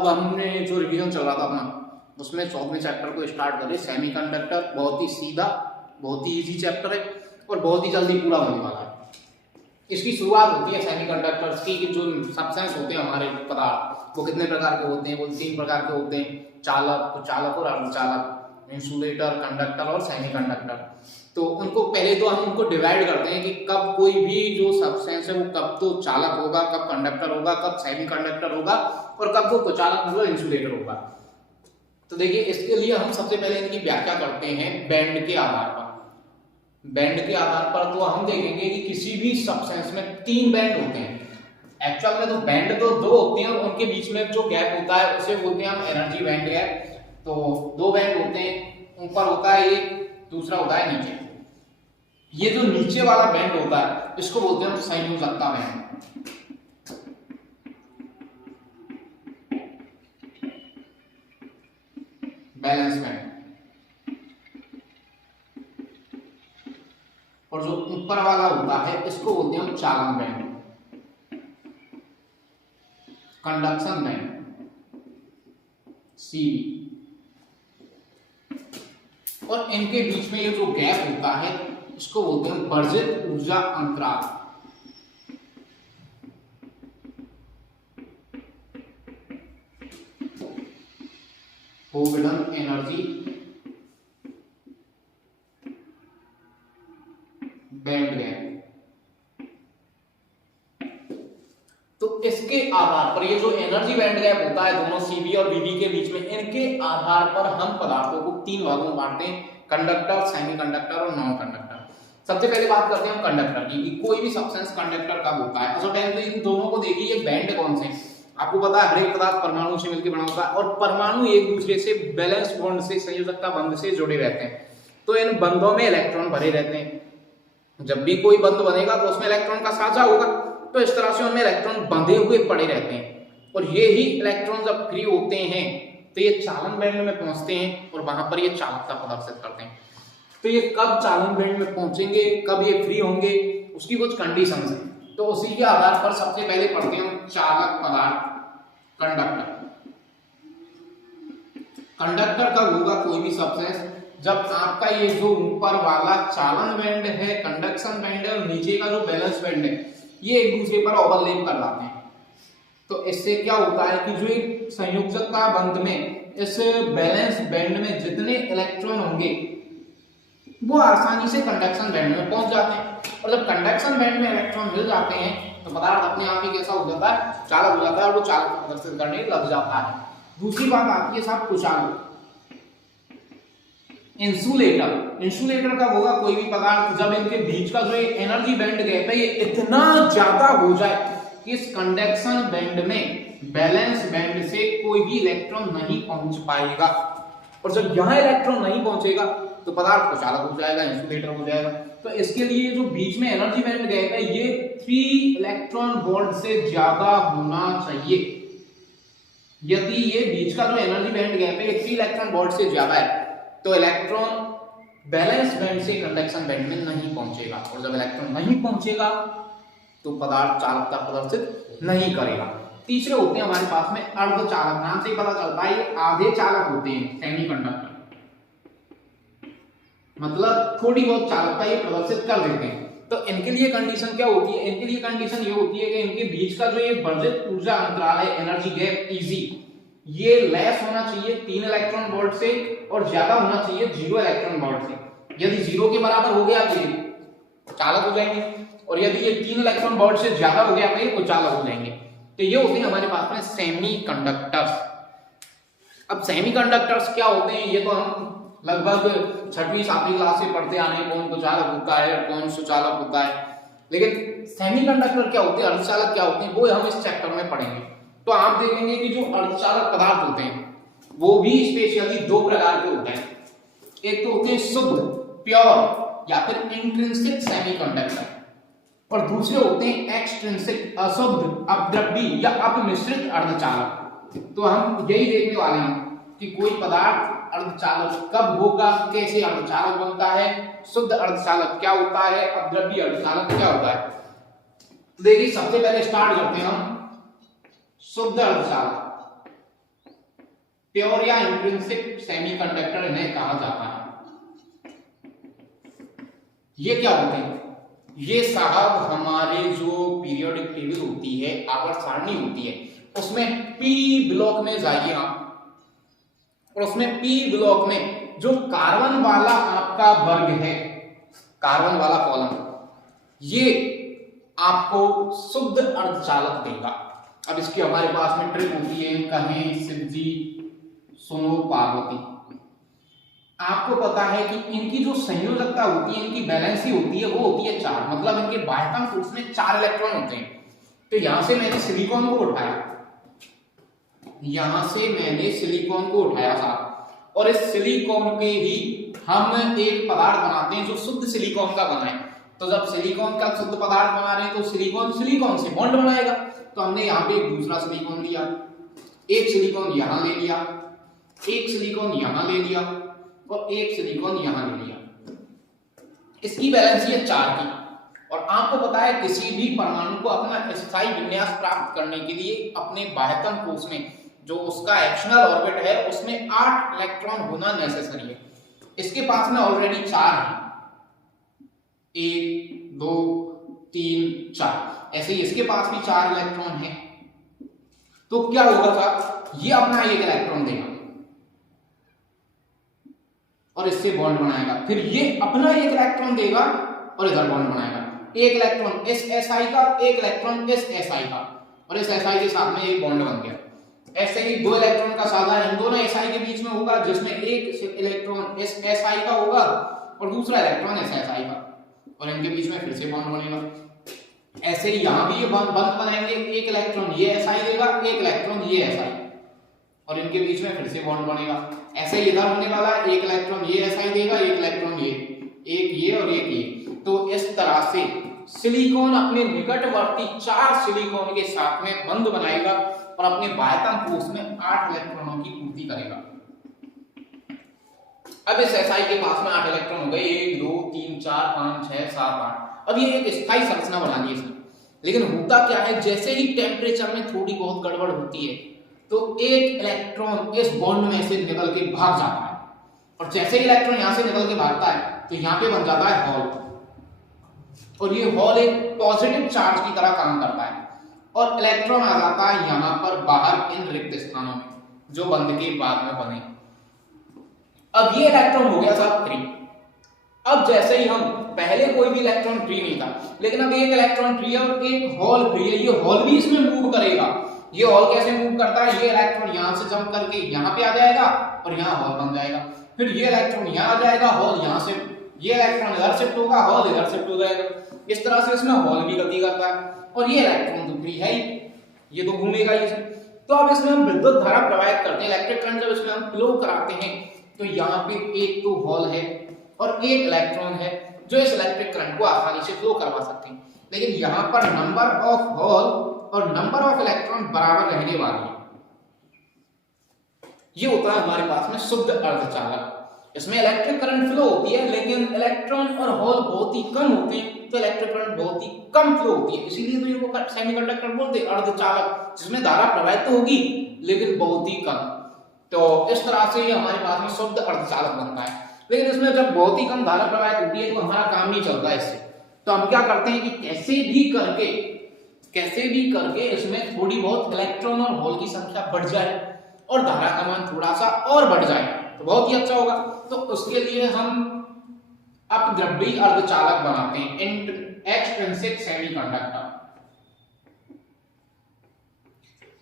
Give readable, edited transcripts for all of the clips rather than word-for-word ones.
अब हमने जो रिवीजन चल रहा था अपना, उसमें 14वें चैप्टर को स्टार्ट करें। सेमीकंडक्टर बहुत ही सीधा, बहुत ही इजी चैप्टर है और बहुत ही जल्दी पूरा होने वाला है। इसकी शुरुआत होती है सेमीकंडक्टर्स की, जो सब्सटेंस होते हैं हमारे पदार्थ, वो कितने प्रकार के होते हैं? वो 3 प्रकार के होते हैं, चालक, कुचालक और अर्धचालक, इंसुलेटर, कंडक्टर और सेमीकंडक्टर। तो उनको पहले तो हम उनको डिवाइड करते हैं कि कब कोई भी जो सब्सटेंस है वो कब तो चालक होगा, कब कंडक्टर होगा, कब सेमीकंडक्टर होगा और कब वो कुचालक मतलब इंसुलेटर होगा। तो देखिए, इसके लिए हम सबसे पहले इनकी व्याख्या करते हैं बैंड के आधार पर। बैंड के आधार पर तो हम देखेंगे कि किसी भी सब्सटेंस में 3 बैंड होते हैं। एक्चुअल में तो बैंड तो 2 होते हैं और उनके बीच में जो गैप होता है उसे बोलते हैं हम एनर्जी बैंड गैप। तो 2 बैंड होते हैं, ऊपर होता है एक, दूसरा होता है नीचे। ये जो नीचे वाला बैंड होता है इसको बोलते हैं हम संयोजकता बैंड, बैलेंस बैंड। और जो ऊपर वाला होता है इसको बोलते हैं हम चालन बैंड, कंडक्शन बैंड, सीबी। और इनके बीच में ये जो गैप होता है इसको बोलते हैं वर्जित ऊर्जा अंतराल। Forbidden energy band gap. तो इसके आधार पर ये जो एनर्जी बैंड गैप होता है दोनों सीबी और बीबी के बीच में, इनके आधार पर हम पदार्थों को 3 भागों में बांटते हैं, कंडक्टर, सेमीकंडक्टर और नॉन कंडक्टर। सबसे पहले बात करते हैं हम कंडक्टर की कि कोई भी सब्सटेंस कंडक्टर कब होता है। अच्छा, पहले तो इन दोनों को देखिए, ये बैंड कौन से हैं? आपको पता है हर एक पदार्थ परमाणु से मिलकर बना होता है और परमाणु एक दूसरे से बैलेंस बॉन्ड से, संयोजकता बंध से जुड़े रहते हैं। तो इन बंधों में इलेक्ट्रॉन भरे रहते हैं। जब भी कोई बंध बनेगा तो उसमें इलेक्ट्रॉन का साझा होगा, तो इस तरह से उनमें इलेक्ट्रॉन बंधे हुए पड़े रहते हैं। और ये ही इलेक्ट्रॉन जब फ्री होते हैं तो ये चालन बैंड में पहुंचते हैं और वहां पर ये चालकता प्रदर्शित करते हैं। तो ये कब चालन बैंड में पहुंचेंगे, कब ये फ्री होंगे, उसकी कुछ कंडीशंस हैं। तो उसी के आधार पर सबसे पहले पढ़ते हैं हम चालक पदार्थ, कंडक्टर। कंडक्टर कब होगा कोई भी सब्सटेंस? जब आपका ये जो ऊपर वाला चालन बैंड है, कंडक्शन बैंड है, और नीचे का जो बैलेंस बैंड है, ये एक दूसरे पर ओवरलैप कर जाते हैं। तो इससे क्या होता है कि जो एक संयोजकता बंध में, इस बैलेंस बैंड में जितने इलेक्ट्रॉन होंगे वो आसानी से कंडक्शन बैंड में पहुंच जाते हैं। और जब कंडक्शन बैंड में इलेक्ट्रॉन मिल जाते हैं तो पदार्थ अपने आप ही कैसा हो जाता है? चालक हो जाता है और वो चालक प्रदर्शित करने लग जाता है। दूसरी बात आती है साहब कुचालक, इंसुलेटर। इंसुलेटर कब होगा कोई भी पदार्थ? जब इनके बीच का जो एनर्जी बैंड गैप है ये इतना ज्यादा हो जाए कि इस कंडक्शन बैंड में बैलेंस बैंड से कोई भी इलेक्ट्रॉन नहीं पहुंच पाएगा। और जब यहां इलेक्ट्रॉन नहीं पहुंचेगा तो पदार्थ कुचालक हो जाएगा, इंसुलेटर हो जाएगा। तो इसके लिए जो बीच में एनर्जी बैंड गैप है ये 3 इलेक्ट्रॉन वोल्ट से ज्यादा होना चाहिए। यदि ये बीच का जो एनर्जी बैंड गैप है ये 3 इलेक्ट्रॉन वोल्ट से ज्यादा है तो इलेक्ट्रॉन बैलेंस बैंड से कंडक्शन बैंड में नहीं पहुंचेगा। और जब इलेक्ट्रॉन नहीं पहुंचेगा तो पदार्थ चालकता प्रदर्शित नहीं करेगा। तीसरे होते हैं हमारे पास में अर्धचालक। नाम से ही पता चलता है ये आधे चालक होते हैं, सेमीकंडक्टर। मतलब थोड़ी बहुत चालकता ये प्रदर्शित कर देते हैं। तो इनके लिए कंडीशन क्या होती है? इनके लिए कंडीशन ये होती है कि इनके बीच का जो ये वर्जित ऊर्जा अंतराल है, एनर्जी गैप ईजी, ये लेस होना चाहिए 3 इलेक्ट्रॉन वोल्ट से और ज्यादा होना चाहिए 0 इलेक्ट्रॉन वोल्ट से। यदि 0 के बराबर हो गया तो ये चालक हो जाएंगे और यदि ये 3 इलेक्ट्रॉन वोल्ट से ज्यादा हो गया तो ये कुचालक हो जाएंगे। तो ये होते हैं हमारे पास में सेमीकंडक्टर्स। अब सेमीकंडक्टर्स क्या होते हैं ये तो हम लगभग 6वीं 7वीं क्लास से पढ़ते आ रहे हैं, कौन कुचालक होता है और कौन सुचालक होता है। लेकिन सेमीकंडक्टर क्या होते हैं, अर्धचालक क्या होते हैं, वो हम इस चैप्टर में पढ़ेंगे। तो आप देखेंगे कि जो अर्धचालक पदार्थ होते हैं वो भी स्पेशली 2 प्रकार के होते हैं। एक तो होते हैं शुद्ध, प्योर या फिर इंट्रिंसिक सेमीकंडक्टर, और दूसरे होते हैं एक्सट्रिंसिक, अशुद्ध, अपद्रव्य या अपमिश्रित अर्धचालक। तो हम यही देखने वाले हैं कि कोई पदार्थ अर्धचालक कब होगा, कैसे अर्धचालक बनता है, शुद्ध अर्धचालक क्या होता है, अपद्रव्य अर्धचालक क्या होता है। तो देखिए सबसे पहले स्टार्ट करते हैं हम शुद्ध अर्धचालक। प्योर या इंट्रिंसिक सेमीकंडक्टर इन्हें कहा जाता है। ये क्या होते हैं? ये साहब हमारे जो पीरियोडिक टेबल होती है, आवर्त सारणी होती है, उसमें पी ब्लॉक में जाइए आप, और उसमें पी ब्लॉक में जो कार्बन वाला आपका वर्ग है, कार्बन वाला कॉलम, ये आपको शुद्ध अर्धचालक देगा। अब इसकी हमारे पास में ट्रिक होती है, कहें शिवजी सुनो पार्वती। आपको पता है कि इनकी जो संयोजकता होती है, इनकी वैलेंसी होती है, वो होती है 4, मतलब इनके बाह्यतम कोष में 4 इलेक्ट्रॉन होते हैं। तो यहां से मैंने सिलिकॉन को उठाया, यहां से मैंने सिलिकॉन को उठाया साहब, और इस सिलिकॉन के ही हम एक पदार्थ बनाते हैं जो शुद्ध सिलिकॉन का बना है। तो जब सिलिकॉन का शुद्ध पदार्थ बना रहे हैं तो सिलिकॉन सिलिकॉन से बॉन्ड बनाएगा। तो हमने यहाँ पे एक दूसरा सिलिकॉन लिया, एक सिलिकॉन यहां ले लिया, एक सिलिकॉन यहां ले लिया, और एक सिलिकॉन यहां ले लिया। इसकी वैलेंसी है 4 की। और आपको पता है किसी भी परमाणु को अपना स्थायी विन्यास प्राप्त करने के लिए अपने बाह्यतम कोष में जो उसका एक्शनल ऑर्बिट है उसमें 8 इलेक्ट्रॉन होना नेसेसरी है। इसके पास में ऑलरेडी 4 है, 1 2 3 4, ऐसे ही इसके पास भी 4 इलेक्ट्रॉन है। तो क्या होगा साहब, ये अपना एक इलेक्ट्रॉन देगा और इससे बॉन्ड बनाएगा, फिर ये अपना एक इलेक्ट्रॉन देगा और इधर बॉन्ड बनाएगा। एक इलेक्ट्रॉन इस SI का, एक इलेक्ट्रॉन इस SI का, और इस SI के साथ में एक बॉन्ड बन गया। ऐसे ही 2 इलेक्ट्रॉन का साझा इन दोनों SI के बीच में होगा, जिसमें एक इलेक्ट्रॉन इस SI का होगा और दूसरा इलेक्ट्रॉन इस SI का, और इनके बीच में फिर से बॉन्ड बनेगा। ऐसे ही यहां भी ये बॉन्ड बनाएंगे, एक इलेक्ट्रॉन ये SI देगा, एक इलेक्ट्रॉन ये SI, और इनके बीच में फिर से बॉन्ड बनेगा। ऐसे ही इधर होने वाला है, एक इलेक्ट्रॉन ये SI देगा, एक इलेक्ट्रॉन ये, एक ये और एक ये। तो इस तरह से सिलिकॉन अपने निकटवर्ती 4 सिलिकॉन के साथ में बंध बनाएगा और अपने बाह्यतम कोष में 8 इलेक्ट्रॉनों की पूर्ति करेगा। अब इस SI के पास में 8 इलेक्ट्रॉन हो गए, 1 2 3 4 5 6 7 8। अब ये एक स्थायी संरचना बना दी इसने। लेकिन होता क्या है, जैसे ही टेम्परेचर में थोड़ी बहुत गड़बड़ होती है तो एक इलेक्ट्रॉन इस बॉन्ड में से निकल के भाग जाता है, और जैसे ही इलेक्ट्रॉन यहां से निकल के भागता है तो यहां पे बन जाता है हॉल, और ये हॉल एक पॉजिटिव चार्ज की तरह काम करता है, और इलेक्ट्रॉन आ जाता है यहां पर बाहर इन रिक्त स्थानों में जो बंध के बाद में बने। अब ये इलेक्ट्रॉन हो गया था फ्री। अब जैसे ही हम पहले कोई भी इलेक्ट्रॉन फ्री नहीं था, लेकिन अब एक इलेक्ट्रॉन फ्री है और एक हॉल फ्री है, ये हॉल भी इसमें मूव करेगा। ये हॉल कैसे मूव करता है, ये इलेक्ट्रॉन यहां से जंप करके यहां पे आ जाएगा और यहां हॉल बन जाएगा, फिर ये इलेक्ट्रॉन यहां आ जाएगा, हॉल यहां से, ये इलेक्ट्रॉन इधर शिफ्ट होगा, हॉल इधर शिफ्ट हो जाएगा। इस तरह से इसमें हॉल भी गति करता है, और ये इलेक्ट्रॉन तो फ्री है ही, ये तो घूमेगा ही इसमें। तो अब इसमें हम विद्युत धारा प्रवाहित करते हैं, इलेक्ट्रिक करंट जब इसमें हम फ्लो कराते हैं तो यहाँ पे एक तो हॉल है और एक इलेक्ट्रॉन है जो इस इलेक्ट्रिक करंट को आसानी से फ्लो करवा सकते हैं। लेकिन यहाँ पर नंबर ऑफ हॉल और नंबर ऑफ इलेक्ट्रॉन बराबर रहने वाले हैं। ये होता है हमारे पास में शुद्ध अर्धचालक। इसमें इलेक्ट्रिक करंट फ्लो होती है, लेकिन इलेक्ट्रॉन और होल बहुत ही कम होते हैं, तो इलेक्ट्रिक करंट बहुत ही कम फ्लो होती है। इसीलिए तो इनको सेमीकंडक्टर बोलते हैं, अर्धचालक, जिसमें धारा प्रवाहित तो होगी लेकिन बहुत ही कम। तो इस तरह से ये हमारे पास में शुद्ध अर्धचालक बनता है। लेकिन इसमें जब बहुत ही कम धारा प्रवाहित होती है तो हमारा काम नहीं चलता इससे। तो हम क्या करते हैं कि कैसे भी करके इसमें थोड़ी बहुत इलेक्ट्रॉन और होल की संख्या बढ़ जाए और धारा का मान थोड़ा सा और बढ़ जाए तो बहुत ही अच्छा होगा। तो उसके लिए हम अपद्रव्यी अर्धचालक बनाते हैं, एक्सट्रिंसिक सेमीकंडक्टर।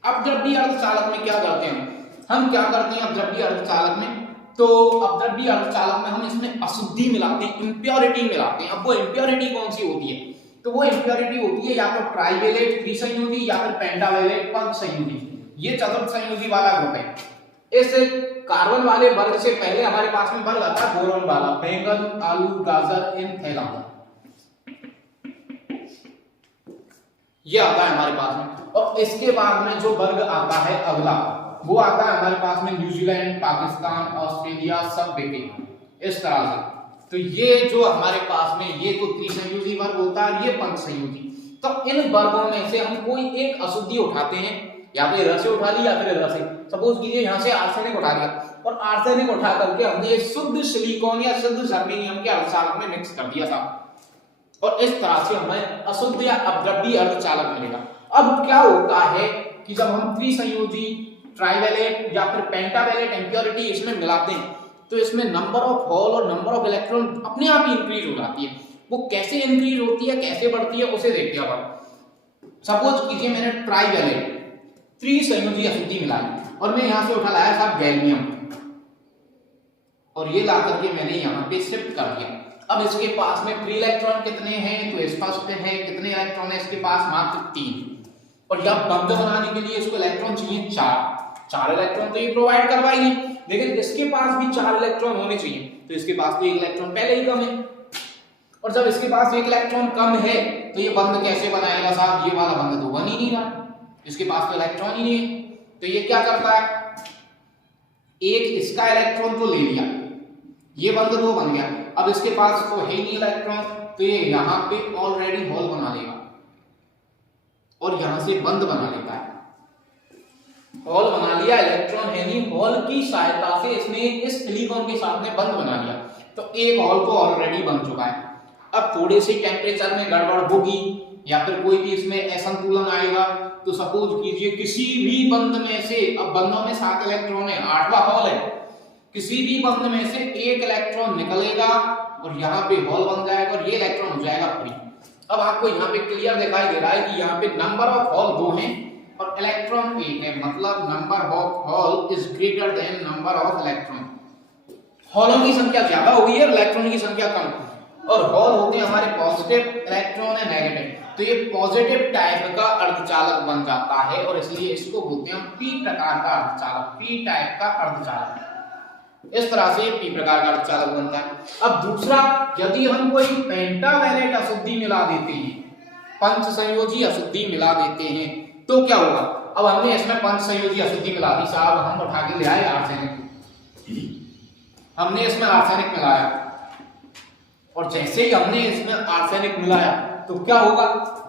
अपद्रव्यी अर्धचालक में क्या करते हैं हम क्या करते हैं अपद्रव्यी अर्धचालक में, तो अपद्रव्यी अर्धचालक में हम इसमें अशुद्धि मिलाते हैं, इंप्योरिटी मिलाते हैं। अब वो इंप्योरिटी कौन सी होती है, तो वो इंप्योरिटी होती है या तो ट्राइवेलेट त्रिसंयोजी या फिर पेंटावेलेट पंचसंयोजी। ये चतुर्थ संयोजी वाला ग्रुप है। इस कार्बन वाले वर्ग से पहले हमारे पास में वर्ग आता है बोरॉन वाला, बैंगन, आलू, गाजर, एंथैलम, ये आता है हमारे पास में। और इसके बाद में जो वर्ग आता है अगला, वो आता है हमारे पास में न्यूजीलैंड, पाकिस्तान, ऑस्ट्रेलिया, सब बेटे इस तरह से। तो ये जो हमारे पास में ये तो त्रिसंयोजी वर्ग होता है, ये पंचसंयोजी। तो इन वर्गों में से हम कोई एक अशुद्धि उठाते हैं, या तो इधर से उठा ली या फिर इधर से। सपोज कीजिए यहाँ से आर्सेनिक उठा लिया और आर्सेनिक उठा करके हमने शुद्ध सिलिकॉन या शुद्ध जर्मेनियम के अर्धचालक में मिक्स कर दिया था और इस तरह से हमें अशुद्ध या अपद्रव्य अर्धचालक मिलेगा। अब क्या होता है कि जब हम त्रिसंयोजी, ट्राइवैलेंट या फिर पेंटावैलेंट इंप्योरिटी इसमें मिलाते हैं तो इसमें नंबर ऑफ होल और नंबर ऑफ इलेक्ट्रॉन अपने आप ही इंक्रीज हो जाती है। वो कैसे इंक्रीज होती है, कैसे बढ़ती है, उसे देखते हैं। अब सपोज कीजिए मैंने ट्राइवैलेंट त्रिसंयोजी अशुद्धि मिलाई और मैं यहां से उठा लाया था गैलियम और ये ला करके मैंने यहाँ पे शिफ्ट कर दिया। अब इसके पास में फ्री इलेक्ट्रॉन कितने हैं तो स्पष्ट है, कितने इलेक्ट्रॉन है इसके पास, मात्र 3। और जब बंद बनाने के लिए इसको इलेक्ट्रॉन चाहिए 4 इलेक्ट्रॉन तो ये प्रोवाइड करवाएगी, लेकिन इसके पास भी 4 इलेक्ट्रॉन होने चाहिए तो इसके पास तो 1 इलेक्ट्रॉन पहले ही कम है। और जब इसके पास 1 इलेक्ट्रॉन कम है तो ये बंद कैसे बनाएगा साहब, ये वाला बंद तो बन ही नहीं रहा, इसके पास तो इलेक्ट्रॉन ही नहीं है। तो ये क्या करता है, एक इसका इलेक्ट्रॉन तो ले लिया, ये बंद तो बन गया, अब इसके पास तो है ही नहीं इलेक्ट्रॉन तो ये यहां पे ऑलरेडी होल बना लेगा और यहां से बंद बना लेता है। होल बना लिया, इलेक्ट्रॉन है नहीं, होल की सहायता से इसने इस सिलिकॉन के साथ में बंद बना लिया तो एक होल तो ऑलरेडी बन चुका है। अब थोड़े से टेम्परेचर में गड़बड़ होगी या फिर कोई भी इसमें असंतुलन आएगा तो सपोज कीजिए किसी भी बंद में से, अब बंदों में 7 इलेक्ट्रॉन है, 8वां होल है, किसी भी बंद में से 1 इलेक्ट्रॉन निकलेगा और यहाँ पे होल बन जाएगा और ये इलेक्ट्रॉन हो जाएगा फ्री। अब आपको यहाँ पे क्लियर दिखाई दे रहा है कि यहाँ पे नंबर ऑफ होल 2 हैं और इलेक्ट्रॉन 1 है, मतलब number of hole is greater than number of electron. होलों की संख्या ज्यादा होगी और इलेक्ट्रॉन की संख्या कम। और होल होते हैं हमारे पॉजिटिव, इलेक्ट्रॉन है नेगेटिव, तो ये पॉजिटिव टाइप का अर्धचालक बन जाता है और इसलिए इसको बोलते हैं पी प्रकार का अर्धचालक, पी टाइप का अर्धचालक। इस तरह से पी प्रकार का अर्धचालक बनता है। अब दूसरा, यदि हम कोई पेंटावैलेंट अशुद्धि मिला देते हैं, पंच संयोजी अशुद्धि मिला देते हैं तो क्या होगा। अब हमने इसमें पंच संयोजी अशुद्धि मिला दी साहब, हम उठा के ले आए आर्सेनिक, हमने इसमें आर्सेनिक मिलाया और जैसे ही हमने इसमें आर्सेनिक मिलाया तो क्या होगा,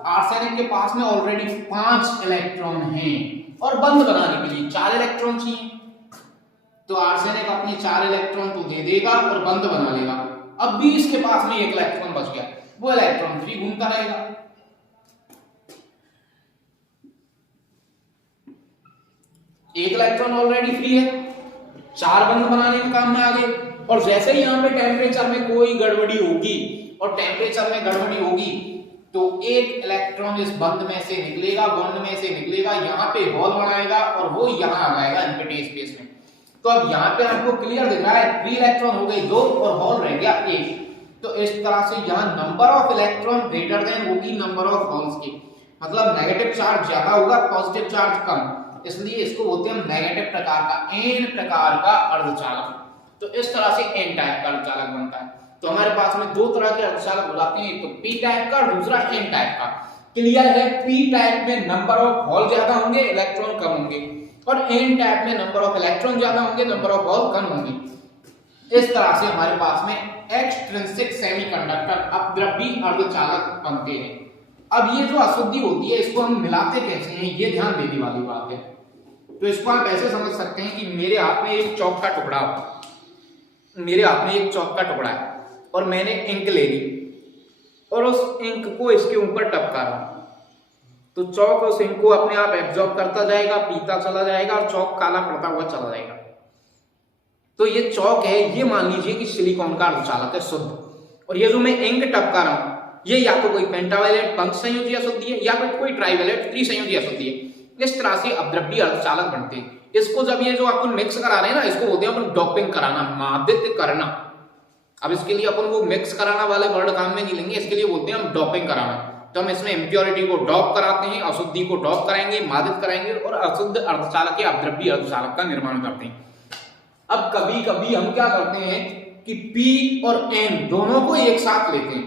आर्सेनिक के पास में ऑलरेडी 5 इलेक्ट्रॉन हैं और बंद बनाने के लिए 4 इलेक्ट्रॉन चाहिए तो आर्सेनिक अपने 4 इलेक्ट्रॉन तो दे देगा और बंद बना लेगा। अब भी इसके पास में 1 इलेक्ट्रॉन बच गया, वो इलेक्ट्रॉन फ्री घूमता रहेगा। एक इलेक्ट्रॉन ऑलरेडी फ्री है, 4 बंद बनाने में काम में आ गए और जैसे ही यहाँ पे टेम्परेचर में कोई गड़बड़ी होगी और टेम्परेचर में गड़बड़ी होगी तो 1 इलेक्ट्रॉन इस बंद में से निकलेगा, बॉन्ड में से निकलेगा, यहाँ पे होल बनाएगा और वो यहाँ आ जाएगा एम्प्टी स्पेस में। तो अब यहाँ पे आपको क्लियर दिख रहा है 3 इलेक्ट्रॉन हो गए 2 और होल रह गया 1। तो इस तरह से यहाँ number of electron greater than होगी नंबर ऑफ होल्स की, मतलब नेगेटिव चार्ज ज्यादा होगा, पॉजिटिव चार्ज कम, इसलिए इसको बोलते हैं नेगेटिव प्रकार का, एन प्रकार का अर्धचालक। तो इस तरह से एन टाइप का अर्धचालक बनता है। तो हमारे पास में 2 तरह के अर्धचालक हो जाते हैं, एक तो पी टाइप का और दूसरा एन टाइप का। क्लियर है, पी टाइप में नंबर ऑफ होल ज्यादा होंगे, इलेक्ट्रॉन कम होंगे और एन टाइप में नंबर ऑफ इलेक्ट्रॉन ज्यादा होंगे, नंबर ऑफ होल कम होंगे। इस तरह से हमारे पास में एक्सट्रिंसिक सेमीकंडक्टर अपद्रव्य अर्धचालक बनते हैं। अब ये जो अशुद्धि होती है इसको हम मिलाते कैसे हैं, ये ध्यान देने वाली बात है। तो इसको आप ऐसे समझ सकते हैं कि मेरे हाथ में एक चौक का टुकड़ा, मेरे हाथ में एक चौक का टुकड़ा है और मैंने इंक ले ली और उस इंक को इसके ऊपर टपका रहा, तो चौक उस इंक को अपने आप एब्जॉर्ब करता जाएगा, पीता चला जाएगा और चौक काला पड़ता हुआ चला जाएगा। तो ये चौक है, ये मान लीजिए कि सिलिकॉन का अर्धचालक है शुद्ध, और ये जो मैं इंक टपका रहा हूं ये या तो कोई पेंटावैलेंट पंच संयोजी अशुद्धि है या फिर कोई ट्राइवैलेंट त्रिसंयोजी अशुद्धि है। इस तरह से अपद्रव्य अर्धचालक बनते हैं। इसको जब ये जो अपन मिक्स करा रहे हैं ना, इसको बोलते हैं अपन डोपिंग कराना, मादित करना। अब इसके लिए अपन वो मिक्स कराना वाले वर्ड काम में नहीं लेंगे, इसके लिए बोलते हैं हम डोपिंग कराना। तो हम इसमें इम्प्योरिटी को डॉप कराते हैं, अशुद्धि को डॉप कराएंगे, मादित कराएंगे और अशुद्ध अर्धचालक या अपद्रव्य अर्धचालक का निर्माण करते हैं। अब कभी कभी हम क्या करते हैं कि P और N दोनों को एक साथ लेते हैं,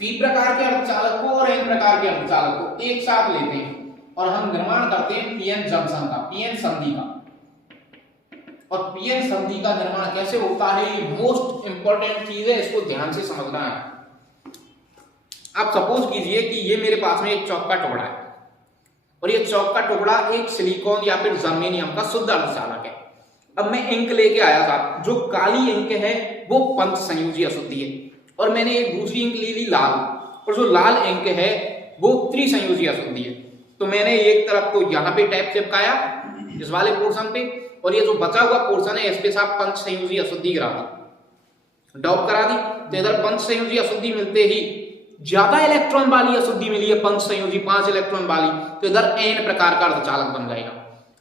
P प्रकार के अर्धचालक को और N प्रकार के अर्धचालक को एक साथ लेते हैं और हम निर्माण करते हैं PN जंक्शन का, PN संधि का। और PN संधि का निर्माण कैसे होता है, ये मोस्ट इंपॉर्टेंट चीज है, इसको ध्यान से समझना है। आप सपोज कीजिए कि ये मेरे पास में एक चौक का टुकड़ा है और ये चौक का टुकड़ा एक सिलिकॉन या फिर जर्मेनियम का शुद्ध अर्धचालक है। अब मैं इंक लेके आया था, जो काली इंक है वो पंच संयोजी अशुद्धि है, और मैंने एक दूसरी इंक ले ली लाल, और जो लाल इंक है वो त्रिसंयोजी अशुद्धि है। तो मैंने एक तरफ तो यहाँ पे टैप चिपकाया इस वाले पोर्शन पे, और ये जो बचा हुआ पोर्शन है इस पे साफ पंच संयोजी अशुद्धि गिरा दी, डॉप करा दी। तो इधर पंच संयोजी अशुद्धि मिलते ही ज्यादा इलेक्ट्रॉन वाली अशुद्धि मिली है पंच संयोजी 5 इलेक्ट्रॉन वाली, तो इधर n प्रकार का अर्धचालक बन जाएगा।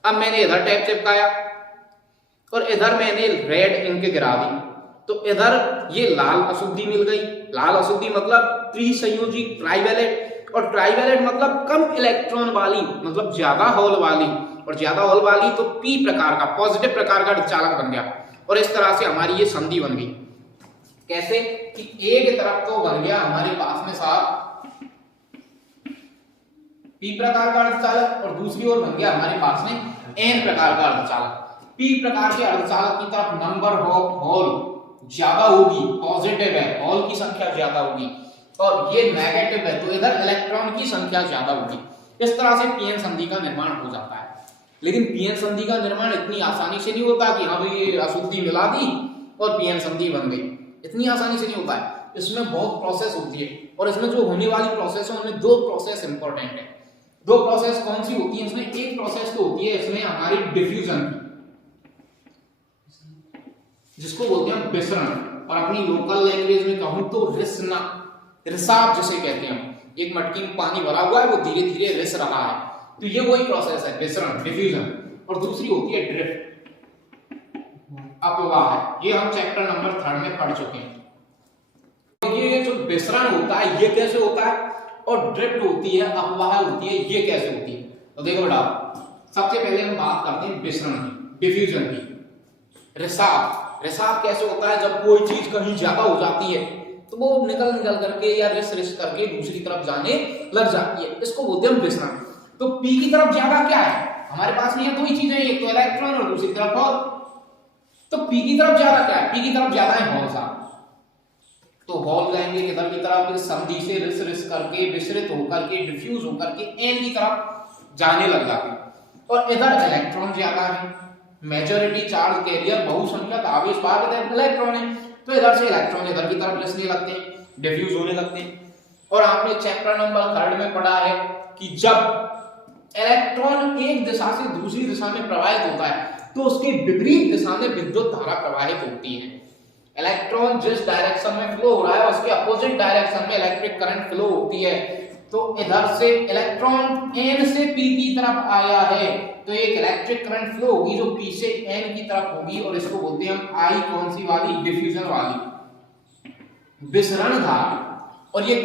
अब मैंने इधर टैप चिपकाया और इधर मैंने रेड इंक गिरा दी, तो इधर ये लाल अशुद्धि मिल गई। लाल अशुद्धि मतलब त्रिसंयोजी ट्राइवेलेट, और ट्राइवेलेट मतलब कम इलेक्ट्रॉन वाली, मतलब ज्यादा होल वाली, और ज्यादा होल वाली तो p प्रकार का पॉजिटिव प्रकार का अर्धचालक बन गया। और इस तरह से हमारी ये संधि बन गई। कैसे कि एक तरफ तो बन गया हमारे पास में साहब p प्रकार का अर्धचालक, और दूसरी ओर बन गया हमारे पास में n प्रकार का अर्धचालक। p प्रकार के अर्धचालक की तरफ नंबर ऑफ होल ज्यादा होगी, पॉजिटिव है, होल की संख्या ज्यादा होगी, और ये नेगेटिव है तो इधर इलेक्ट्रॉन की संख्या ज्यादा होगी। इस तरह से पीएन संधि का निर्माण हो जाता है। लेकिन पीएन संधि का निर्माण इतनी आसानी से नहीं होता कि हाँ भाई ये अशुद्धि मिला दी और पीएन संधि बन गई, इतनी आसानी से नहीं होता है। इसमें बहुत प्रोसेस होती है, और इसमें जो होने वाली प्रोसेस है उनमें 2 प्रोसेस इंपॉर्टेंट है। 2 प्रोसेस कौन सी होती है इसमें? एक प्रोसेस तो होती है इसमें हमारी डिफ्यूजन की, जिसको बोलते हैं विसरण, और अपनी लोकल लैंग्वेज में कहूं तो रिसना, रिसाव जिसे कहते हैं। एक मटकी में पानी भरा हुआ है, वो धीरे धीरे रिस रहा है, तो ये वही प्रोसेस है विसरण, डिफ्यूजन। और दूसरी होती है ड्रिफ्ट, अपवाह। ये हम चैप्टर नंबर 3 में पढ़ चुके हैं। ये जो विसरण होता है ये कैसे होता है, और ड्रिफ्ट होती है, अपवाह होती है, ये कैसे होती है? तो देखो बेटा, सबसे पहले हम बात करते हैं विसरण की, डिफ्यूजन की। रिसाव, रिसाव कैसे होता है? जब कोई चीज कहीं ज्यादा हो जाती है तो वो निकल निकल करके या रिस रिस करके दूसरी तरफ जाने लग जाती है, इसको बोलते हैं विसरण। तो p की तरफ ज्यादा क्या है हमारे पास में? ये 2 ही चीजें, एक तो इलेक्ट्रॉन और दूसरी तरफ होल। तो p की तरफ ज्यादा क्या है? p की तरफ ज्यादा है होल साहब। तो होल जाएंगे इधर की तरफ, इस संधि से रिस रिस करके विसरित होकर के डिफ्यूज होकर के n की तरफ जाने लग जाते हैं। और इधर इलेक्ट्रॉन ज्यादा है, मेजॉरिटी चार्ज कैरियर, बहुसंख्यक आवेश वाहक इलेक्ट्रॉन है, तो इधर से इलेक्ट्रॉन इधर की तरफ रिसने लगते हैं, डिफ्यूज होने लगते हैं। और आपने चैप्टर नंबर 3 में पढ़ा है कि जब इलेक्ट्रॉन एक दिशा से दूसरी दिशा में प्रवाहित होता है तो उसके विपरीत दिशा में विद्युत धारा प्रवाहित होती है। इलेक्ट्रॉन जिस डायरेक्शन में फ्लो हो रहा है उसके अपोजिट डायरेक्शन में इलेक्ट्रिक करंट फ्लो होती है। तो इधर से इलेक्ट्रॉन n से p की तरफ आया है तो एक इलेक्ट्रिक करंट फ्लो होगी जो p से n की तरफ होगी, और इसको बोलते हैं हम I कौन सी वाली? डिफ्यूजन वाली, विसरण धारा। और ये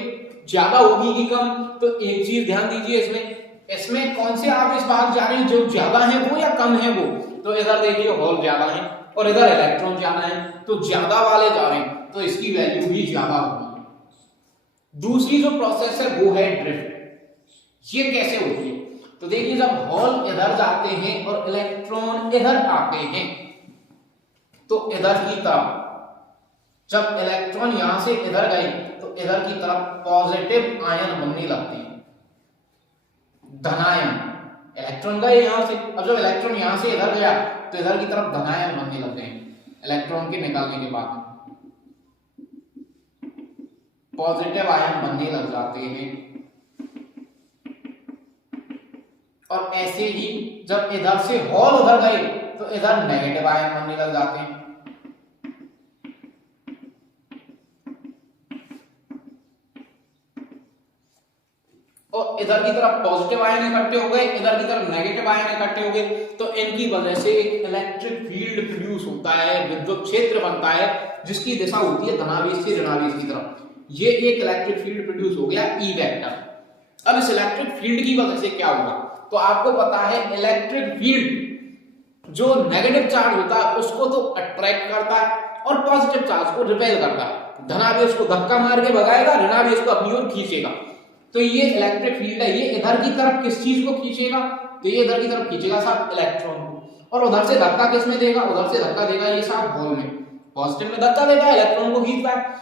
ज्यादा होगी कि कम? तो एक चीज ध्यान दीजिए, इसमें कौन से आवेश वाहक जा रहे हैं, जो ज्यादा है वो या कम है वो? तो इधर देखिए होल ज्यादा है और इधर इलेक्ट्रॉन ज्यादा है, तो ज्यादा वाले जा रहे हैं तो इसकी वैल्यू भी ज्यादा होगी। दूसरी जो प्रोसेस है वो है ड्रिफ्ट। ये कैसे होती है? तो देखिए, जब होल इधर जाते हैं और इलेक्ट्रॉन इधर आते हैं तो इधर की तरफ जब इलेक्ट्रॉन यहां से इधर गए तो इधर की तरफ पॉजिटिव आयन बनने लगते हैं, धनायन। इलेक्ट्रॉन गए यहां से, अब जब इलेक्ट्रॉन यहां से इधर गया तो इधर की तरफ धनायन बनने लगते हैं। इलेक्ट्रॉन के निकलने के बाद पॉजिटिव आयन बनने लग जाते हैं, और ऐसे ही जब इधर से होल उधर गए तो इधर नेगेटिव आयन बनने लग जाते हैं। और इधर की तरफ पॉजिटिव आयन इकट्ठे हो गए, इधर की तरफ नेगेटिव आयन इकट्ठे हो गए, तो इनकी वजह से एक इलेक्ट्रिक फील्ड प्रोड्यूस होता है, विद्युत क्षेत्र बनता है जिसकी दिशा होती है धनावेश से ऋणावेश की तरफ। ये एक इलेक्ट्रिक फील्ड प्रोड्यूस हो गया ई वेक्टर। अब इस इलेक्ट्रिक फील्ड की वजह से क्या होगा? तो आपको पता है इलेक्ट्रिक फील्ड जो नेगेटिव चार्ज होता है उसको तो अट्रैक्ट करता है और पॉजिटिव चार्ज को रिपेल करता है। धनावेश को धक्का मार के भगाएगा, ऋणावेश को अपनी ओर खींचेगा। तो ये इलेक्ट्रिक फील्ड है, ये इधर की तरफ किस चीज को खींचेगा? तो ये इधर की तरफ खींचेगा साहब इलेक्ट्रॉन को, और उधर से धक्का किस में देगा? उधर से धक्का देगा ये साहब होल में, पॉजिटिव में धक्का देगा, इलेक्ट्रॉन को खींचता है।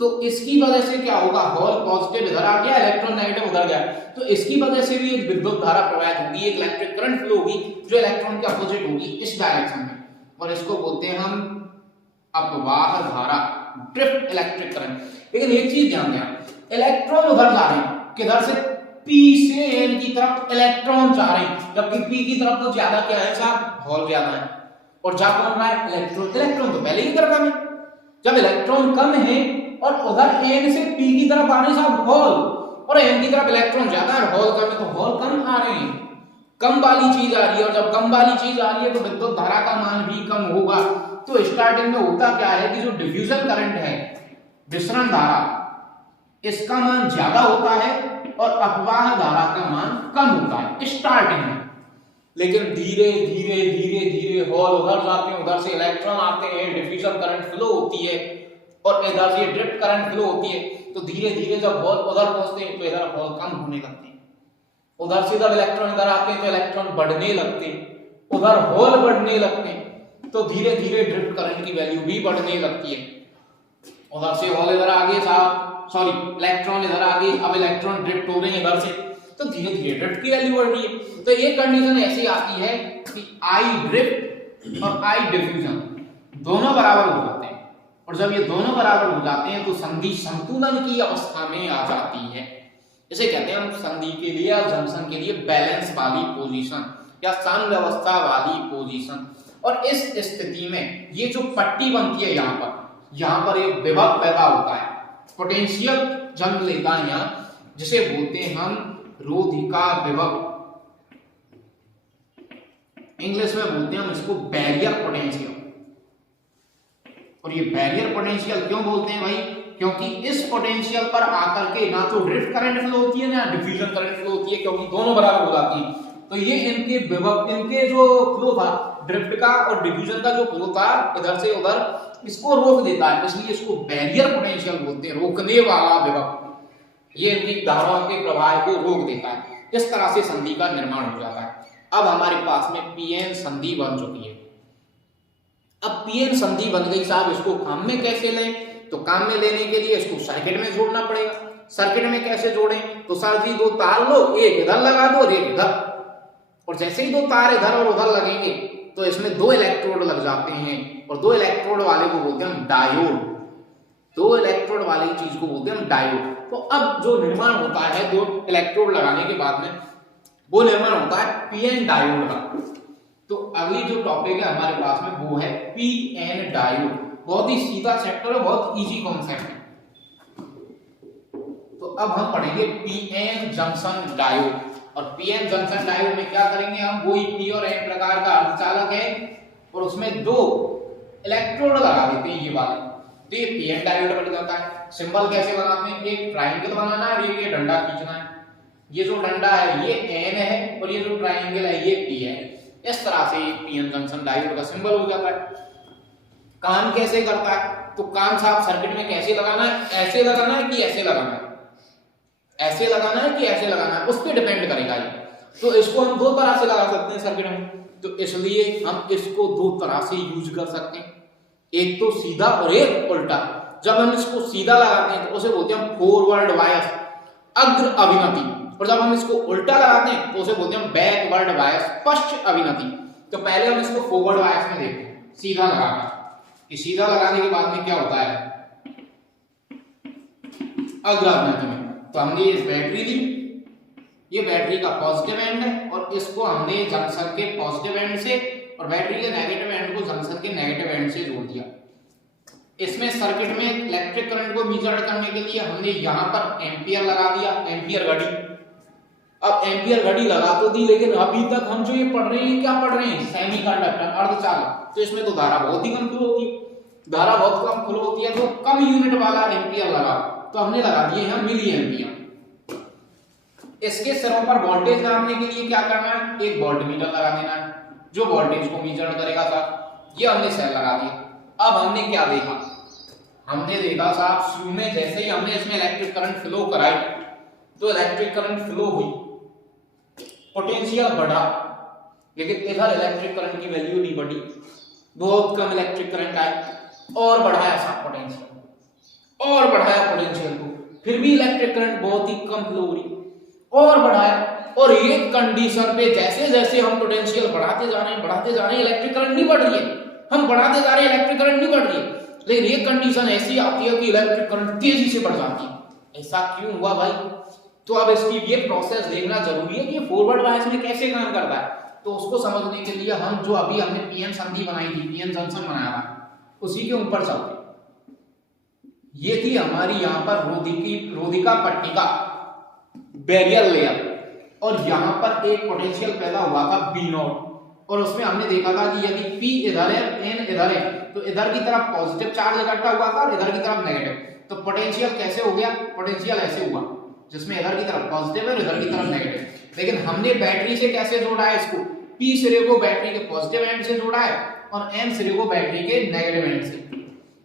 तो इसकी वजह से क्या होगा, होल पॉजिटिव इधर आ गया, इलेक्ट्रॉन नेगेटिव उधर गया, तो इसकी वजह से भी एक विद्युत धारा प्रवाहित होगी, एक इलेक्ट्रिक करंट फ्लो होगी जो इलेक्ट्रॉन के अपोजिट होगी इस डायरेक्शन में, और इसको बोलते हैं हम अपवाह धारा, ड्रिफ्ट इलेक्ट्रिक करंट। लेकिन एक चीज ध्यान दें, इलेक्ट्रॉन उधर जा रहे हैं, किधर से, P से N की तरफ इलेक्ट्रॉन जा रहे हैं, जबकि P की तरफ तो ज्यादा क्या है साहब, होल ज्यादा है, और जा कौन रहा है, इलेक्ट्रॉन। इलेक्ट्रॉन तो पहले की तरफ कम है, जब इलेक्ट्रॉन कम है और उधर N से P की तरफ आ रहे हैं साहब होल, और N की तरफ इलेक्ट्रॉन ज्यादा है, होल कम है, तो होल कम आ रहे हैं, कम वाली चीज आ रही है, और जब कम वाली चीज आ रही है तो विद्युत धारा का मान भी कम होगा। तो स्टार्टिंग में होता क्या है कि जो डिफ्यूजन करंट है, विसरण धारा, इसका मान ज्यादा होता है और अपवाह धारा का मान कम होता है स्टार्टिंग में, लेकिन धीरे धीरे धीरे धीरे होल उधर जाते हैं, उधर से इलेक्ट्रॉन आते हैं, डिफ्यूजन करंट फ्लो होती है, और इधर से ड्रिफ्ट करंट फ्लो होती है, तो धीरे धीरे जब होल उधर पहुंचते हैं तो इधर होल कम होने लगते हैं, उधर से जब इलेक्ट्रॉन इधर आते हैं तो इलेक्ट्रॉन बढ़ने लगते हैं, उधर होल बढ़ने लगते हैं, तो धीरे धीरे ड्रिफ्ट करंट की वैल्यू भी बढ़ने लगती है। उधर से होल इधर आ गए साहब, सॉरी इलेक्ट्रॉन इधर आ गए, अब इलेक्ट्रॉन ड्रिफ्ट हो रहे हैं इधर से, तो धीरे धीरे ड्रिफ्ट की वैल्यू बढ़ रही है। तो ये कंडीशन ऐसी आती है कि आई ड्रिफ्ट और आई डिफ्यूजन दोनों बराबर हो जाते हैं, और जब ये दोनों बराबर हो जाते हैं तो संधि संतुलन की अवस्था में आ जाती है। इसे कहते हैं हम संधि के लिए और जंक्शन के लिए बैलेंस वाली पोजीशन या समअवस्था वाली पोजीशन। और इस स्थिति में ये जो पट्टी बनती है यहाँ पर एक विभव पैदा होता है, पोटेंशियल जन्म लेता है यहाँ, जिसे बोलते हैं हम रोधिका विभव, इंग्लिश में बोलते हैं हम इसको बैरियर पोटेंशियल। और ये बैरियर पोटेंशियल क्यों बोलते हैं भाई, क्योंकि इस पोटेंशियल पर आकर के ना तो ड्रिफ्ट करंट फ्लो होती है ना डिफ्यूजन करंट फ्लो होती है, क्योंकि दोनों बराबर हो जाती है। तो ये इनके विभव, इनके जो फ्लो था ड्रिफ्ट का और डिफ्यूजन का जो फ्लो था इधर से उधर, इसको रोक देता है, इसलिए इसको बैरियर पोटेंशियल बोलते हैं, रोकने वाला विभव। ये इनकी धाराओं के प्रवाह को रोक देता है। इस तरह से संधि का निर्माण हो जाता है। अब हमारे पास में पीएन संधि बन चुकी है। अब पीएन संधि बन गई साहब, इसको काम में कैसे लें, तो काम में लेने के लिए इसको सर्किट में जोड़ना पड़ेगा। सर्किट में कैसे जोड़ें, तो सर जी दो तार लो, एक इधर लगा दो और एक इधर, और जैसे ही दो तार इधर और उधर लगेंगे तो इसमें दो इलेक्ट्रोड लग जाते हैं, और दो इलेक्ट्रोड वाले को बोलते हैं हम डायोड। दो इलेक्ट्रोड वाली चीज को बोलते हैं हम डायोड। तो अब जो निर्माण होता है दो इलेक्ट्रोड लगाने के बाद में, वो निर्माण होता है पीएन डायोड का। तो अगली जो टॉपिक है हमारे पास में वो है पीएन डायोड। बहुत ही सीधा चैप्टर है, बहुत इजी कॉन्सेप्ट है। तो अब हम पढ़ेंगे पीएन जंक्शन डायोड। और पीएन जंक्शन डायोड में क्या करेंगे हम, वही पी और एन प्रकार का अर्धचालक है और उसमें दो इलेक्ट्रोड लगा देते हैं ये वाले, तो ये पीएन डायोड बन जाता है। सिंबल कैसे बनाते हैं, एक ट्रायंगल बनाना है और एक ये डंडा खींचना है। ये जो डंडा है ये एन है और ये जो ट्रायंगल है ये पी है। इस तरह से पीएन जंक्शन डायोड का सिंबल हो जाता है। काम कैसे करता है, तो काम साहब सर्किट में कैसे लगाना है, ऐसे लगाना है कि ऐसे लगाना है, ऐसे लगाना है कि ऐसे लगाना है, उस पर डिपेंड करेगा ये। तो इसको हम दो तरह से लगा सकते हैं सर्किट में, तो इसलिए हम इसको दो तरह से यूज कर सकते हैं, एक तो सीधा और एक उल्टा। जब हम इसको सीधा लगाते हैं तो उसे बोलते हैं फॉरवर्ड बायस, अग्र अभिनति, और जब हम इसको उल्टा लगाते हैं तो उसे बोलते हैं बैकवर्ड बायस, पश्च अभिनति। तो पहले हम इसको फॉरवर्ड बायस में देखते हैं, सीधा लगाना। सीधा लगाने के बाद में क्या होता है, अग्र अभिनति में। तो हमने ये बैटरी दी, ये बैटरी का पॉजिटिव एंड है, और इसको हमने जंक्शन के पॉजिटिव एंड से और बैटरी के नेगेटिव एंड को जंक्शन के नेगेटिव एंड से जोड़ दिया। इसमें सर्किट में इलेक्ट्रिक करंट को मेजर करने के लिए हमने यहाँ पर एम्पियर लगा दिया, एम्पियर घड़ी। अब एम्पियर घड़ी लगा तो दी, लेकिन अभी तक हम जो ये पढ़ रहे हैं क्या पढ़ रहे हैं, सेमीकंडक्टर, अर्धचालक। तो इसमें तो धारा बहुत ही कम फ्लो होती है, धारा बहुत कम फ्लो होती है, तो कम यूनिट वाला एम्पियर लगा, तो हमने लगा दिए हैं मिली एम्पियर। इसके सिरों पर वोल्टेज नापने के लिए क्या करना है, एक वोल्टमीटर लगा देना है जो वोल्टेज को मेजर करेगा साहब। ये हमने सेल लगा दिया। अब हमने क्या देखा, हमने देखा साहब शुरू में जैसे ही हमने इसमें इलेक्ट्रिक करंट फ्लो कराई तो इलेक्ट्रिक करंट फ्लो हुई, पोटेंशियल बढ़ा, लेकिन इधर इलेक्ट्रिक करंट की वैल्यू नहीं बढ़ी, बहुत कम इलेक्ट्रिक करंट आया, और बढ़ाया साहब पोटेंशियल, और बढ़ाया पोटेंशियल को, फिर भी इलेक्ट्रिक करंट बहुत ही कम फ्लो हो रही, और बढ़ाया, और ये कंडीशन पे जैसे जैसे हम पोटेंशियल बढ़ाते जा रहे हैं इलेक्ट्रिक करंट नहीं बढ़ रही है, हम बढ़ाते जा रहे हैं इलेक्ट्रिक करंट नहीं बढ़ रही है, लेकिन ये कंडीशन ऐसी आती है कि इलेक्ट्रिक करंट तेजी से बढ़ जाती है। ऐसा क्यों हुआ भाई? तो अब इसकी ये प्रोसेस देखना जरूरी है कि ये फॉरवर्ड बायस में कैसे काम करता है। तो उसको समझने के लिए हम जो अभी हमने पीएन संधि बनाई थी, पीएन जंक्शन बनाया था, उसी के ऊपर चलते। ये थी हमारी यहाँ पर रोधिका पट्टिका बैरियर लेयर, और यहाँ पर एक पोटेंशियल पैदा हुआ था बी नॉट, और उसमें हमने देखा था कि यदि P इधर है, N इधर है, तो इधर की तरफ पॉजिटिव चार्ज इकट्ठा हुआ था और इधर की तरफ नेगेटिव। तो पोटेंशियल कैसे हो गया? पोटेंशियल ऐसे हुआ जिसमें इधर की तरफ पॉजिटिव है और इधर की तरफ नेगेटिव। लेकिन हमने बैटरी से कैसे जोड़ा है इसको? P सिरे को बैटरी के पॉजिटिव एंड से जोड़ा है और N सिरे को बैटरी के नेगेटिव एंड से।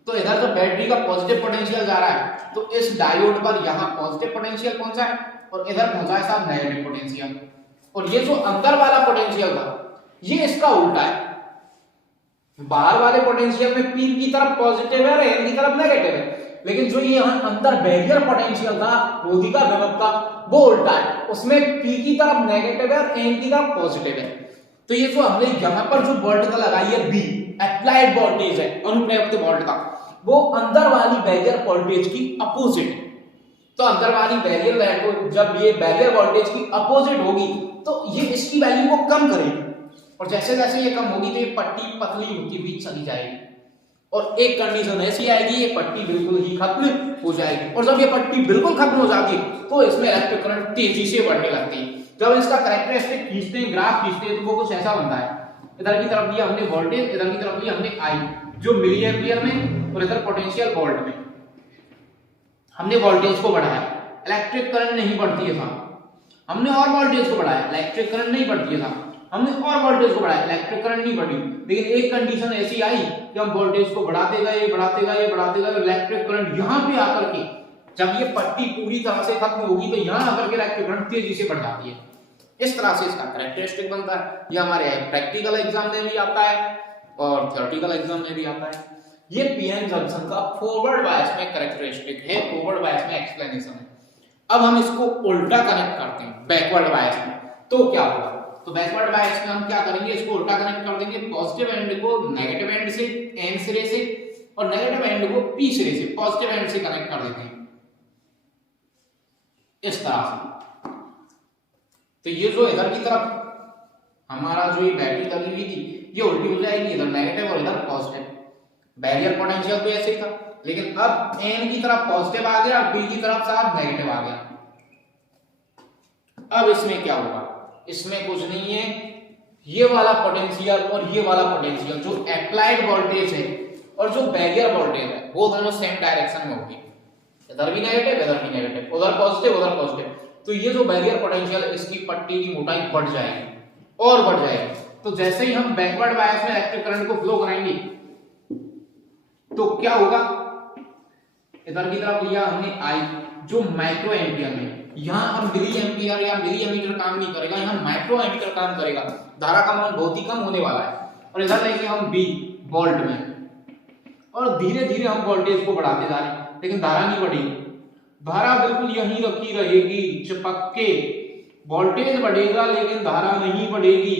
तो इधर जो बैटरी का पॉजिटिव पोटेंशियल जा रहा है, तो इस डायोड पर यहाँ पॉजिटिव पोटेंशियल पहुंचा है और इधर पहुंचा है साहब नेगेटिव पोटेंशियल। और ये जो अंदर वाला पोटेंशियल था, ये इसका उल्टा है। बाहर वाले पोटेंशियल में P की तरफ पॉजिटिव है और N की तरफ नेगेटिव है, लेकिन जो ये यहाँ अंदर बैरियर पोटेंशियल था, रोधिका विभव का, वो उल्टा है। उसमें P की तरफ नेगेटिव है और N की तरफ पॉजिटिव है। तो ये जो हमने यहाँ पर जो वोल्ट का लगाई है B, अप्लाइड वोल्टेज है, अनुप्रयुक्त वोल्ट का, वो अंदर वाली बैरियर वोल्टेज की अपोजिट है। तो अंदर वाली बैरियर वैल्यू, जब ये बैरियर वोल्टेज की अपोजिट होगी तो ये इसकी वैल्यू को कम करेगी, और जैसे जैसे ये कम होगी तो ये पट्टी पतली होती हुई चली जाएगी, और एक कंडीशन ऐसी आएगी ये पट्टी बिल्कुल ही खत्म हो जाएगी। और जब ये पट्टी बिल्कुल खत्म हो जाती है तो इसमें इलेक्ट्रिक करंट तेजी से बढ़ने लगती है। जब इसका कैरेक्टरिस्टिक खींचते हैं, ग्राफ खींचते हैं, तो वो कुछ ऐसा बनता है। इधर की तरफ लिया हमने वोल्टेज, इधर की तरफ लिया हमने आई, जो मिली एम्पियर में, और इधर पोटेंशियल वोल्ट में। हमने वोल्टेज को बढ़ाया, इलेक्ट्रिक करंट नहीं बढ़ती है था। हमने और वोल्टेज को बढ़ाया, इलेक्ट्रिक करंट नहीं बढ़ती है था। हमने और वोल्टेज को बढ़ाया, इलेक्ट्रिक करंट नहीं बढ़ी। लेकिन एक कंडीशन ऐसी आई कि हम वोल्टेज को बढ़ाते गए, इलेक्ट्रिक करंट यहाँ पे आकर के, जब ये पट्टी पूरी तरह से खत्म होगी तो यहाँ आकर के इलेक्ट्रिक करंट तेजी से बढ़ जाती है। इस तरह से इसका कैरेक्टरिस्टिक बनता है। ये हमारे प्रैक्टिकल एग्जाम में भी आता है और थ्योरेटिकल एग्जाम में भी आता है। ये पीएन जंक्शन का फॉरवर्ड बायस में कैरेक्टरिस्टिक है, फॉरवर्ड बायस में एक्सप्लेनेशन है। अब हम इसको उल्टा कनेक्ट करते हैं बैकवर्ड बायस में, तो क्या होगा? तो बैकवर्ड बायस में हम क्या करेंगे? इसको उल्टा कनेक्ट कर देंगे, पॉजिटिव एंड को नेगेटिव एंड से, N सिरे से, और नेगेटिव एंड को P सिरे से, पॉजिटिव एंड से कनेक्ट कर देते हैं इस तरह से। तो ये जो इधर की तरफ हमारा जो ये बैटरी लगी हुई थी, ये उल्टी हो जाएगी, इधर नेगेटिव और इधर पॉजिटिव। बैरियर पोटेंशियल तो ऐसे ही था, लेकिन अब N की तरफ पॉजिटिव आ गया, P की तरफ साथ नेगेटिव आ गया। अब इसमें क्या होगा? इसमें कुछ नहीं है, ये वाला पोटेंशियल और ये वाला पोटेंशियल, जो अप्लाइड वोल्टेज है और जो बैरियर वोल्टेज है, वो दोनों सेम डायरेक्शन में होगी। इधर भी नेगेटिव, इधर भी नेगेटिव, उधर पॉजिटिव, उधर पॉजिटिव। तो ये जो बैरियर पोटेंशियल है, इसकी पट्टी की मोटाई बढ़ जाएगी और बढ़ जाएगी। तो जैसे ही हम बैकवर्ड बायस में इलेक्ट्रिक करंट को फ्लो कराएंगे तो क्या होगा? इधर की तरफ लिया हमने I, जो माइक्रो एम्पियर में, यहाँ हम मिली एम्पियर या मिली एमीटर काम नहीं करेगा, यहाँ माइक्रो एमीटर काम करेगा। धारा का मान बहुत ही कम होने वाला है। और इधर लेंगे हम B, वोल्ट में, और धीरे धीरे हम वोल्टेज को बढ़ाते जा रहे हैं, लेकिन धारा नहीं बढ़ेगी। धारा बिल्कुल यहीं रखी रहेगी, चिपक के। वोल्टेज बढ़ेगा लेकिन धारा नहीं बढ़ेगी,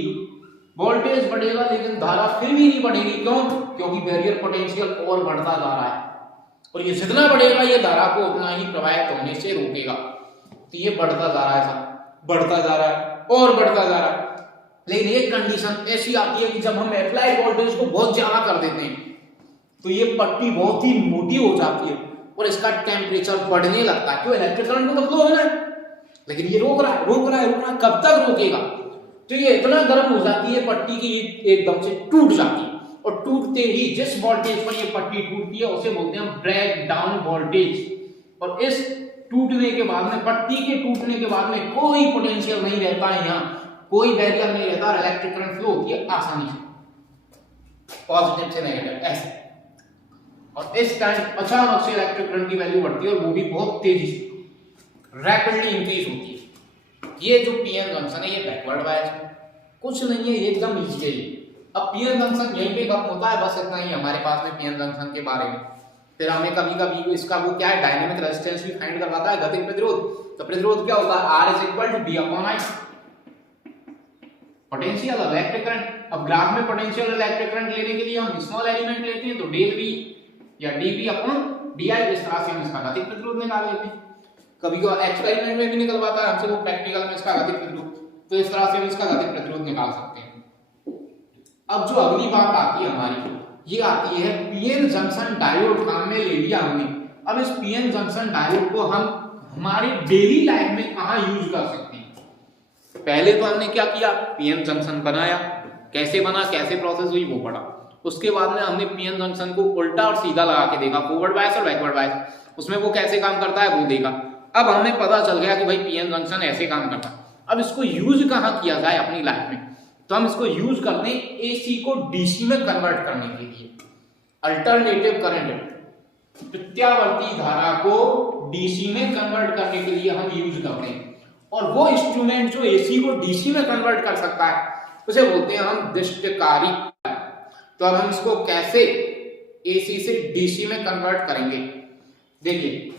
वोल्टेज बढ़ेगा लेकिन धारा फिर भी नहीं बढ़ेगी। क्यों? क्योंकि बैरियर पोटेंशियल और बढ़ता जा रहा है, और ये जितना बढ़ेगा ये धारा को उतना ही प्रवाहित होने से रोकेगा। तो ये बढ़ता जा रहा है, बढ़ता जा रहा है और बढ़ता जा रहा है। लेकिन एक कंडीशन ऐसी आती है कि जब हम अप्लाइड वोल्टेज को बहुत ज्यादा कर देते हैं तो ये पट्टी बहुत ही मोटी हो जाती है और इसका टेम्परेचर बढ़ने लगता है। क्यों? इलेक्ट्रिक करंट को तो फ्लो होना है, लेकिन ये रोक रहा है। कब तक रोकेगा? तो ये इतना गर्म हो जाती है पट्टी की, एकदम से टूट जाती है, और टूटते ही जिस वोल्टेज पर ये पट्टी टूटती है उसे बोलते हैं ब्रेक डाउन वोल्टेज। और इस टूटने के बाद में, पट्टी के टूटने के बाद में कोई पोटेंशियल नहीं रहता है, यहाँ कोई बैरियर नहीं रहता, इलेक्ट्रिक करंट फ्लो होती है आसानी से, पॉजिटिव से नेगेटिव ऐसे। और इस टाइम अचानक से इलेक्ट्रिक करंट की वैल्यू बढ़ती है, और वो भी बहुत तेजी से, रैपिडली इंक्रीज होती है। ये जो पीएन जंक्शन है, ये बैकवर्ड बायस में कुछ नहीं है, एकदम इजी है। अब पीएन जंक्शन यहीं पे खत्म होता है, बस इतना ही हमारे पास में पीएन जंक्शन के बारे में। फिर हमें कभी कभी इसका वो क्या है, डायनेमिक रेजिस्टेंस भी फाइंड करवाता है, गतिज प्रतिरोध। तो प्रतिरोध क्या होता है, R is equal to B upon I, potential और इलेक्ट्रिक करंट। अब ग्राफ में पोटेंशियल और इलेक्ट्रिक करंट लेने के लिए हम स्मॉल एलिमेंट लेते हैं, तो डेल V या dV अपॉन di, इस तरह से हम इसका गतिज प्रतिरोध निकाल लेते हैं। कभी कभी एक्सपेरिमेंट में भी निकलवाता है हमसे वो प्रैक्टिकल में इसका गतिज प्रतिरोध, तो इस तरह से हम इसका गतिज प्रतिरोध निकाल सकते हैं। अब जो अगली बात आती है हमारी, ये आती है पीएन जंक्शन डायोड काम में ले लिया हमने। अब इस पीएन जंक्शन डायोड को हम हमारी डेली लाइफ में कहां यूज कर सकते हैं। पहले तो हमने क्या किया, पीएन जंक्शन बनाया, कैसे बना, कैसे प्रोसेस हुई वो पढ़ा। उसके बाद में हमने पीएन जंक्शन को उल्टा और सीधा लगा के देखा, फॉरवर्ड बायस और बैकवर्ड बायस, उसमें वो कैसे काम करता है वो देखा। अब हमें पता चल गया कि भाई पीएन जंक्शन ऐसे काम करता है। अब इसको यूज कहां किया जाए अपनी लाइफ में, तो हम इसको यूज करते हैं एसी को डीसी में कन्वर्ट करने के लिए। अल्टरनेटिव करंट, प्रत्यावर्ती धारा को डीसी में कन्वर्ट करने के लिए हम यूज करते हैं। और वो इंस्ट्रूमेंट जो एसी को डीसी में कन्वर्ट कर सकता है उसे बोलते हैं हम दृष्टिकारी। तो अब हम इसको कैसे एसी से डीसी में कन्वर्ट करेंगे, देखिए,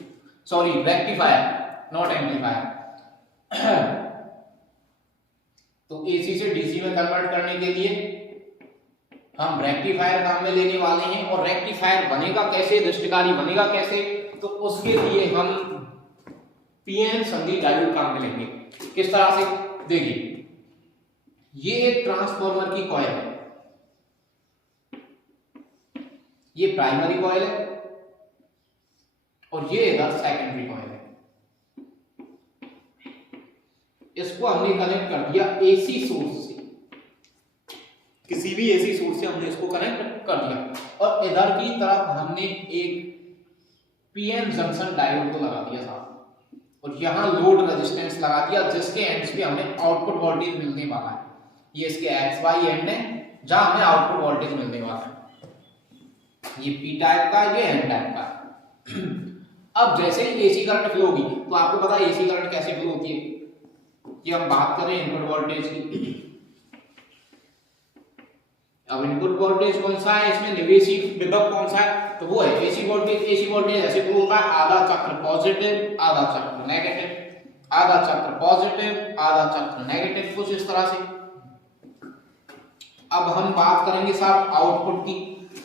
सॉरी रेक्टिफायर नॉट एम्पलीफायर। तो एसी से डीसी में कन्वर्ट करने के लिए हम रेक्टिफायर काम में लेने वाले हैं। और रेक्टिफायर बनेगा कैसे, दृष्टिकारी बनेगा कैसे, तो उसके लिए हम पीएन संधि डायोड काम में लेंगे। किस तरह से, देखिए, ये एक ट्रांसफार्मर की कॉइल है, ये प्राइमरी कॉइल है और ये इधर सेकेंडरी कॉइल है। इसको हमने कनेक्ट कर दिया एसी सोर्स से, किसी भी एसी सोर्स से हमने इसको कनेक्ट कर दिया। और इधर की तरफ हमने एक पीएन जंक्शन डायोड को लगा दिया साथ, और यहां लोड रेजिस्टेंस लगा दिया जिसके एंड्स पे हमें आउटपुट वोल्टेज मिलने वाला है। ये इसके एक्स वाई एंड है जहां हमें आउटपुट वोल्टेज मिलने वाला है। ये पी टाइप का, ये एन टाइप का। अब जैसे ही एसी करंट फ्लो होगी, तो आपको पता है एसी करंट कैसे फ्लो होती है, कि हम बात करें इनपुट वोल्टेज की। अब इनपुट वोल्टेज कौन सा है, इसमें निवेशी विभव कौन सा है, तो वो है एसी वोल्टेज। एसी वोल्टेज ऐसे फ्लो होता है, आधा चक्र पॉजिटिव, आधा चक्र नेगेटिव, आधा चक्र पॉजिटिव, आधा चक्र नेगेटिव, कुछ इस तरह से। अब हम बात करेंगे साहब आउटपुट की,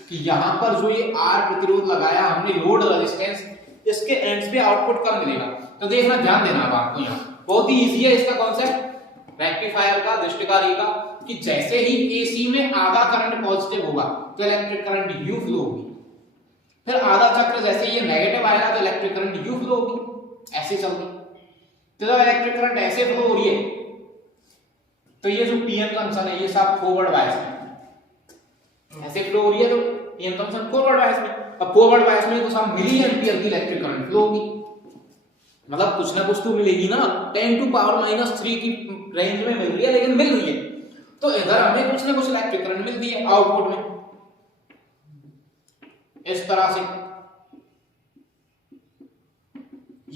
कि यहां पर जो ये आर प्रतिरोध लगाया हमने, लोड रेजिस्टेंस, इसके एंड्स पे आउटपुट कम मिलेगा। तो देखना, ध्यान देना अब आपको, यहाँ बहुत ही इजी है इसका कॉन्सेप्ट रेक्टिफायर का, दृष्टिकारी का, कि जैसे ही एसी में आधा करंट पॉजिटिव होगा तो इलेक्ट्रिक करंट यू फ्लो होगी, फिर आधा चक्र जैसे ये नेगेटिव आएगा तो इलेक्ट्रिक करंट यू फ्लो होगी, ऐसे चलती। तो जब इलेक्ट्रिक करंट ऐसे फ्लो हो रही है, तो ये जो पीएन जंक्शन है ये सब फॉरवर्ड बायस में ऐसे फ्लो हो रही है, तो पीएन जंक्शन फॉरवर्ड बायस में। अब फॉरवर्ड बायस में तो सब मिली एंपियर की इलेक्ट्रिक करंट फ्लो होगी, मतलब कुछ ना कुछ तो मिलेगी ना, 10⁻³ की रेंज में मिल रही है, लेकिन मिल रही है। तो इधर हमें कुछ ना कुछ इलेक्ट्रिक करंट मिलती है आउटपुट में, इस तरह से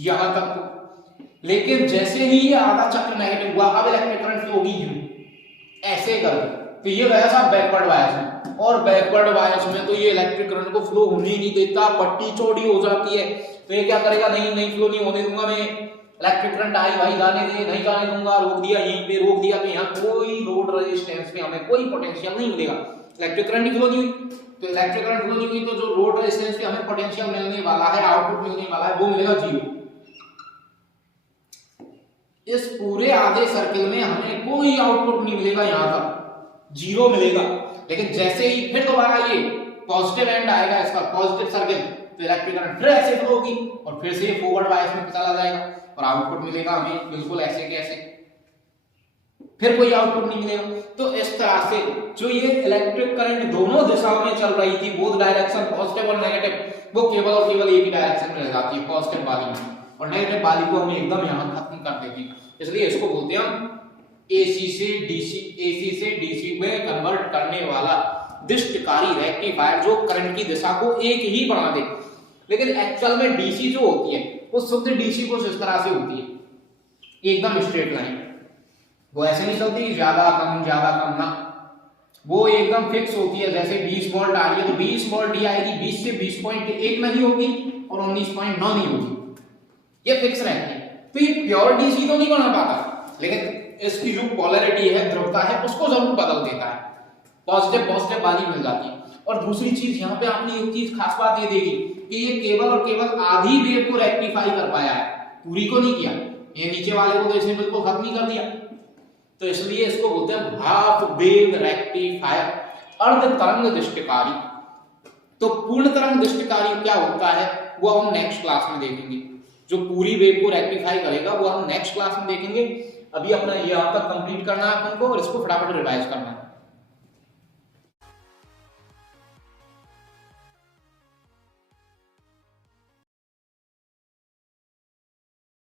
यहां तक। लेकिन जैसे ही ये आधा चक्र नेगेटिव हुआ, अब इलेक्ट्रिक करंट फ्लो होगी यू, ऐसे कर, तो ये गया साहब बैकवर्ड बायस में। और बैकवर्ड बायस में तो ये इलेक्ट्रिक करंट को फ्लो होने ही नहीं देता, पट्टी चौड़ी हो जाती है। तो ये क्या करेगा, नहीं फ्लो नहीं होने दूंगा मैं, इलेक्ट्रिक करंट आई भाई जाने दे, नहीं जाने दूंगा, रोक दिया, यहीं पे रोक दिया, तो यहाँ कोई लोड रेजिस्टेंस पे हमें कोई पोटेंशियल नहीं मिलेगा, इलेक्ट्रिक करंट फ्लो नहीं हुई। तो इलेक्ट्रिक करंट फ्लो नहीं हुई तो जो लोड रेजिस्टेंस पे हमें पोटेंशियल मिलने वाला है, आउटपुट मिलने वाला है, वो मिलेगा 0। इस पूरे आधे सर्किल में हमें कोई आउटपुट नहीं मिलेगा, यहां तक 0 मिलेगा। लेकिन जैसे ही फिर दोबारा ये पॉजिटिव एंड आएगा इसका, पॉजिटिव सर्किल, तो इलेक्ट्रिक करंट फिर ऐसे फ्लो होगी और फिर से फॉरवर्ड बायस में चला जाएगा और आउटपुट मिलेगा हमें बिल्कुल ऐसे कैसे, फिर कोई आउटपुट नहीं मिलेगा। तो इस तरह से जो ये इलेक्ट्रिक करंट दोनों दिशाओं में चल रही थी, बोथ डायरेक्शन पॉजिटिव और नेगेटिव, वो केवल और केवल एक ही डायरेक्शन में रह जाती है, पॉजिटिव वाली में, और नेगेटिव वाली को हम एकदम यहां खत्म कर देते हैं। इसलिए इसको बोलते हैं हम एसी से डीसी में कन्वर्ट करने वाला दृष्टिकारी रेक्टिफायर, जो करंट की दिशा को एक ही बना दे। लेकिन एक्चुअल में डीसी जो होती है वो शुद्ध डीसी को इस तरह से होती है, एकदम स्ट्रेट लाइन, वो ऐसे नहीं चलती ज्यादा कम ना, वो एकदम फिक्स होती है, जैसे 20 वोल्ट आ रही है तो 20 वोल्ट ही आएगी, 20 से 20.1 नहीं होगी और 19.9 नहीं होगी, ये फिक्स रहती है। तो ये प्योर डीसी तो नहीं बना पाता, लेकिन इसकी जो पोलैरिटी है, ध्रुवता है, उसको जरूर बदल देता है, पॉजिटिव पॉजिटिव वाली मिल जाती है। और दूसरी चीज यहाँ पे आपने एक चीज खास बात ये देखी कि ये केवल और केवल आधी वेव को रेक्टिफाई कर पाया है, पूरी को नहीं किया। ये नीचे वाले को तो इसने बिल्कुल खत्म ही कर दिया, तो इसलिए इसको बोलते हैं हाफ वेव रेक्टिफायर, अर्ध तरंग दृष्टिकारी। तो पूर्ण तरंग दृष्टिकारी क्या होता है वो हम नेक्स्ट क्लास में देखेंगे, जो पूरी वेव को रेक्टिफाई करेगा वो हम नेक्स्ट क्लास में देखेंगे। अभी अपना ये यहाँ तक कंप्लीट करना है अपन को और इसको फटाफट रिवाइज करना है।